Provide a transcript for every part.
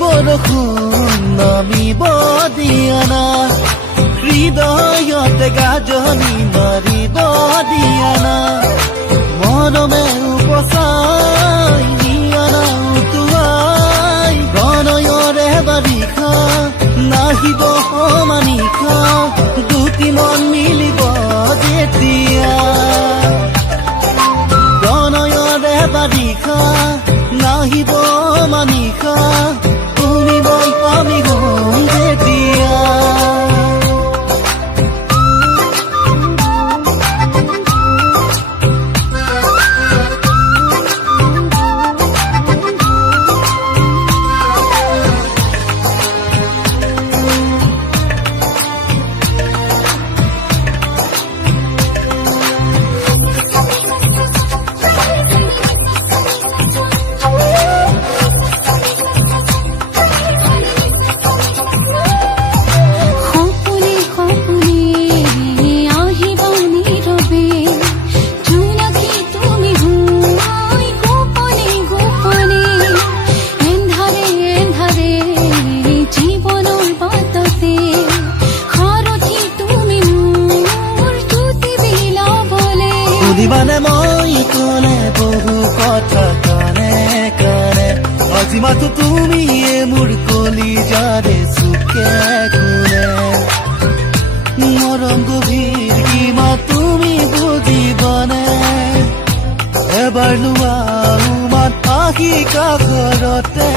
বৰষুণ নামিব দিয়া না হৃদয়তে গাজনি মাৰিব দিয়া না মৰমে উপচাই দিয়া না উটুৱাই প্ৰণয়ৰে বাৰিষা নাহিব সমানিশা দুটি মন মিলিব যেতিয়া প্ৰণয়ৰে বাৰিষা নাহিব মানিশা তুমি মই আমি গম যেতিয়া মানে মই কলে বহু কথা কানে কানে আজি মাথো তুমি মোৰ কলি যাৰে সুখে কোনে মৰম গভীৰ কিমা তুমি বুজিবানে এবাৰ লোৱা মাত আহি কাষৰতে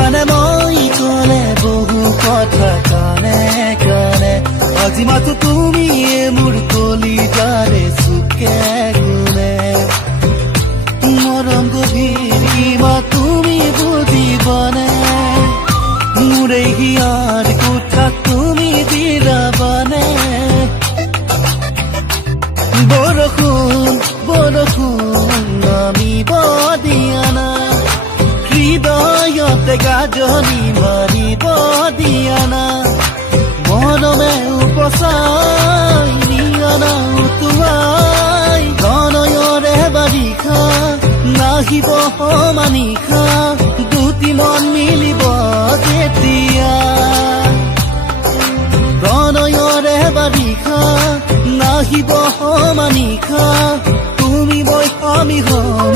মানে মই কলে বহু কথা কানে কানে আজি মাথো তুমি মোৰ কলি যাৰে সুখে কোনে মৰম গভীৰ কিমা তুমি বুজিবানে মোৰে হিয়াৰ কোঠা তুমি দিৰাবানে বৰষুণ নামিব দিয়া না হৃদয়তে গাজনি মাৰিব দিয়া না মৰমে উপচাই দিয়া না উটুৱাই প্ৰণয়ৰে বাৰিষা নাহিব সমানিশা দুটি মন মিলিব যেতিয়া প্ৰণয়ৰে বাৰিষা নাহিব সমানিশা তুমি মই আমি হম